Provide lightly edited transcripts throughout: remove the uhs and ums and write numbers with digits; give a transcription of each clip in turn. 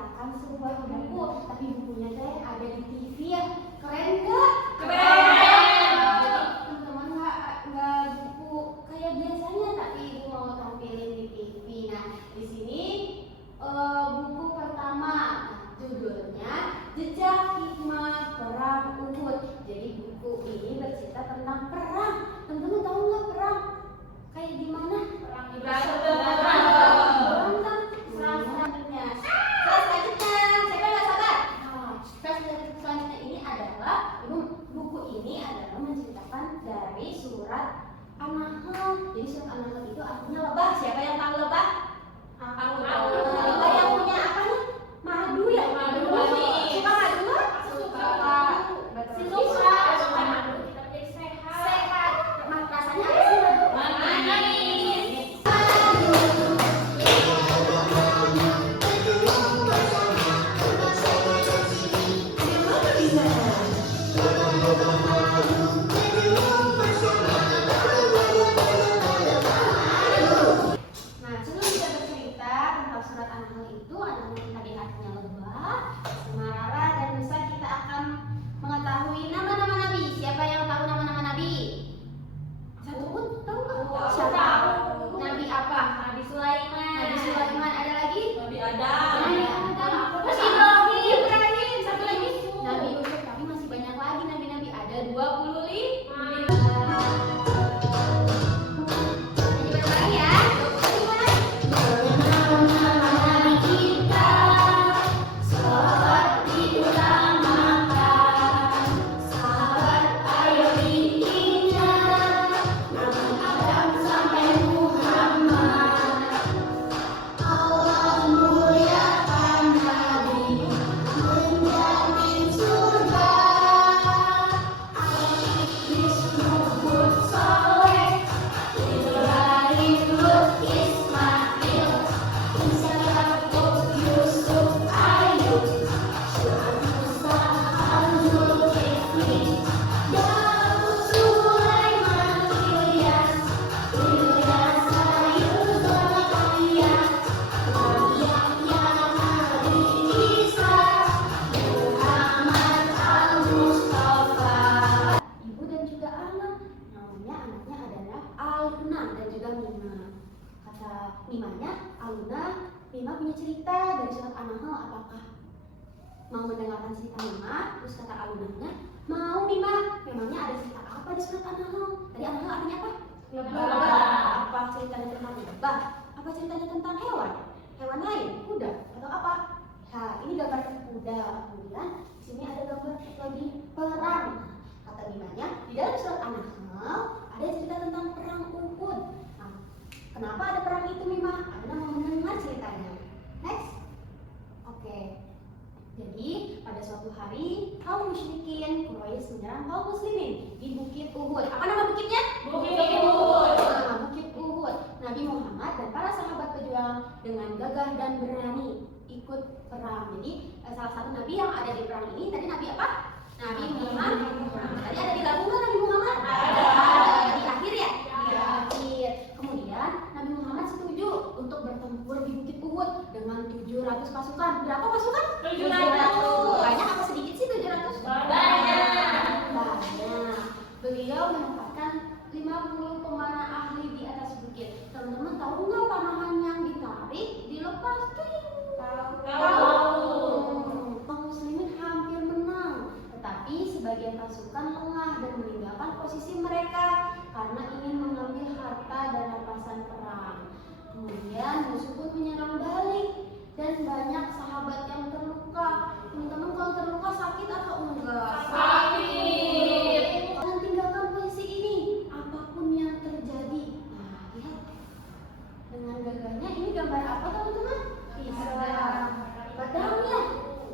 menceritakan sebuah buku, tapi bukunya teh ada di TV ya. Keren nggak? Keren. Teman-teman nggak buku kayak biasanya, tapi ibu mau tampilin di TV. Nah, di sini buku pertama, judulnya Jejak Hikmah Perang Uhud. Jadi buku ini bercerita tentang perang. Teman-teman tahu nggak perang? Kayak gimana? Perang di selanjutnya. Kelas selanjutnya, siapa nggak sabar? Kelas selanjutnya ini adalah buku ini adalah menceritakan dari surat An-Nahl. Jadi surat An-Nahl itu artinya lebah. Siapa yang tahu lebah? Lebah yang punya apa nih? Madu ya? Madu. Suka madu? Suka. Suka madu. Kita jadi sehat. Rasanya apa sih madu? Manis. Nah, sebelum kita bercerita tentang surat An-Nahl itu, An-Nahl tadi artinya lebah, sama Rara dan Nusa kita akan mengetahui nama-nama nabi. Siapa yang tahu nama-nama nabi? Satu pun tahu nggak? Siapa? Nabi apa? Nabi Sulaiman. Nabi Sulaiman. Ada lagi? Nabi Adam. Nabi Ibrahim. Satu lagi? Nabi Yusuf. Tapi masih banyak lagi nabi-nabi. Ada 25. Mima punya cerita dari surat An-Nahl. Apakah mau mendengarkan cerita Mima? Terus kata Alunanya, mau Mima. Memangnya ada cerita apa di surat An-Nahl? Tadi An-Nahl artinya apa? Lebah. Apa ceritanya tentang lebah? Apa ceritanya tentang hewan? Hewan lain? Kuda? Atau apa? Nah, ini gambar kuda. Kemudian di sini ada gambar lagi perang. Kata Mimanya, di dalam surat An-Nahl ada cerita tentang perang Uhud. Kenapa ada perang itu, Mima? Karena mau mendengar ceritanya. Next. Oke. Jadi pada suatu hari kaum musyrikin Quraisy menyerang kaum muslimin di Bukit Uhud. Apa nama bukitnya? Bukit Uhud. Nah, Bukit Uhud. Nabi Muhammad dan para sahabat pejuang dengan gagah dan berani ikut perang. Jadi salah satu nabi yang ada di perang ini tadi nabi apa? Nabi Muhammad. Tadi ada di gabungan Nabi Muhammad? Ada. Di akhir ya? Di akhir. Kemudian Nabi Muhammad setuju untuk bertempur di Bukit Uhud dengan 700 pasukan. Berapa pasukan? 700. Banyak apa sedikit sih 700? Banyak. Beliau menempatkan 50 pemanah ahli di atas bukit. Teman-teman tahu nggak panahan yang ditarik dilepas? Tahu. Kaum muslimin hampir menang, tetapi sebagian pasukan lengah dan meninggalkan posisi mereka karena ingin mengambil harta dan rampasan perang. Kemudian musuh pun menyerang balik dan banyak sahabat yang terluka. Teman-teman kalau terluka sakit atau enggak? Sakit. Jangan tinggalkan posisi ini apapun yang terjadi. Nah, lihat dengan gagahnya ini gambar apa teman-teman?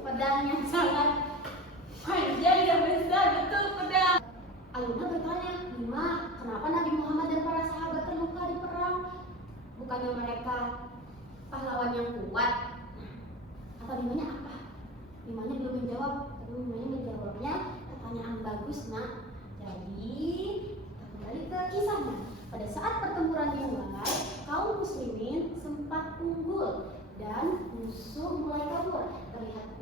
Pedang yang sangat panjang dan besar, betul pedang. Aluna bertanya, Mima, kenapa Nabi Muhammad dan para sahabat terluka di perang? Bukannya mereka pahlawan yang kuat? Kata Mimanya apa? Mimanya belum menjawab, tapi Mimanya menjawabnya pertanyaan bagus, nak. Jadi kita kembali ke kisahnya. Pada saat pertempuran dimulai, kaum muslimin sempat unggul. dan musuh mulai kabur.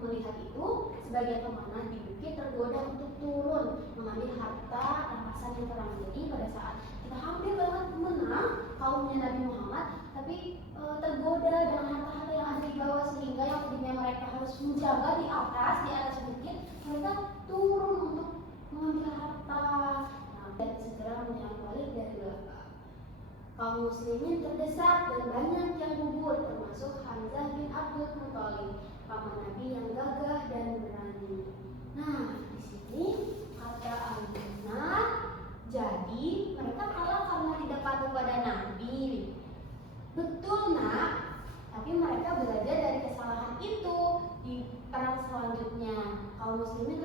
Melihat itu, sebagian pemanah di bukit tergoda untuk turun mengambil harta rampasan yang terang. Jadi pada saat kita hampir banget menang kaumnya Nabi Muhammad, tapi tergoda dengan harta-harta yang ada di bawah, sehingga yang tadinya mereka harus menjaga di atas bukit, mereka turun untuk mengambil harta. Dan segera menyerang balik dari belakang. Kaum muslimin terdesak dan banyak yang gugur, termasuk Hamzah bin Abdul Muthalib, paman Nabi yang gagah dan berani. Nah, di sini kata Al-Benar, jadi mereka kalah karena tidak patuh pada Nabi. Betul nak, tapi mereka belajar dari kesalahan itu di perang selanjutnya. Kaum muslimin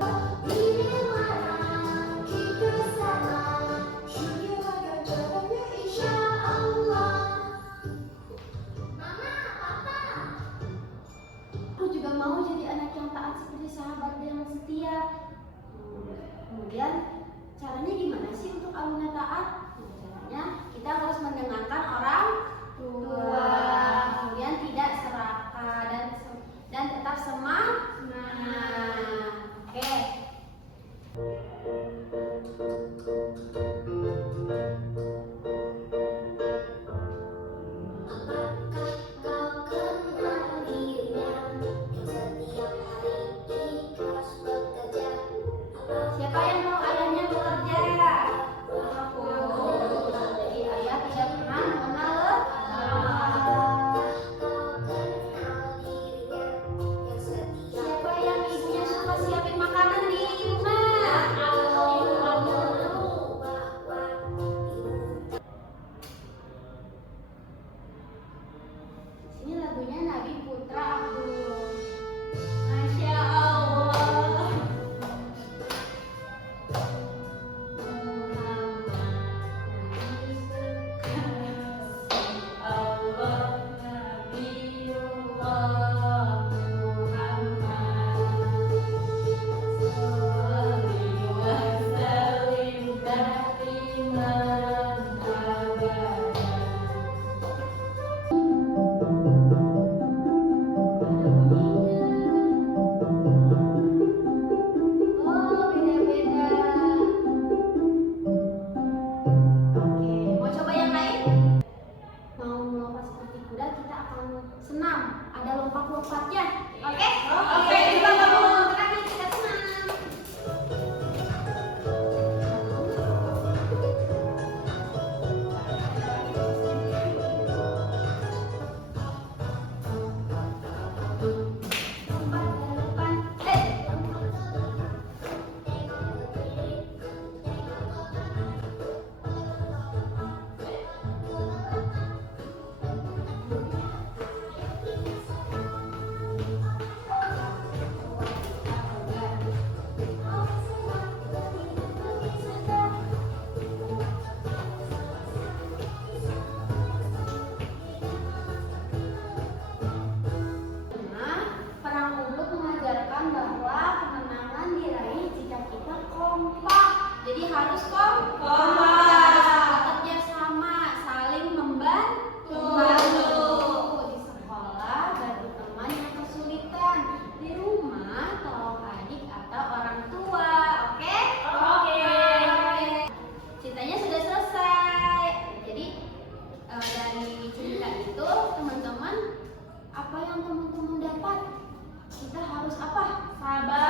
juga mau jadi anak yang taat seperti sahabat yang setia. Kemudian caranya gimana sih untuk alumni taat? Caranya kita harus mendengarkan orang tua, kemudian tidak serakah dan tetap semangat. Oke. Jadi harus bekerja sama, saling membantu. Di sekolah bantu teman yang kesulitan, di rumah tolong adik atau orang tua. Oke? Ceritanya sudah selesai. Jadi dari cerita itu teman-teman, apa yang teman-teman dapat? Kita harus apa? Sabar.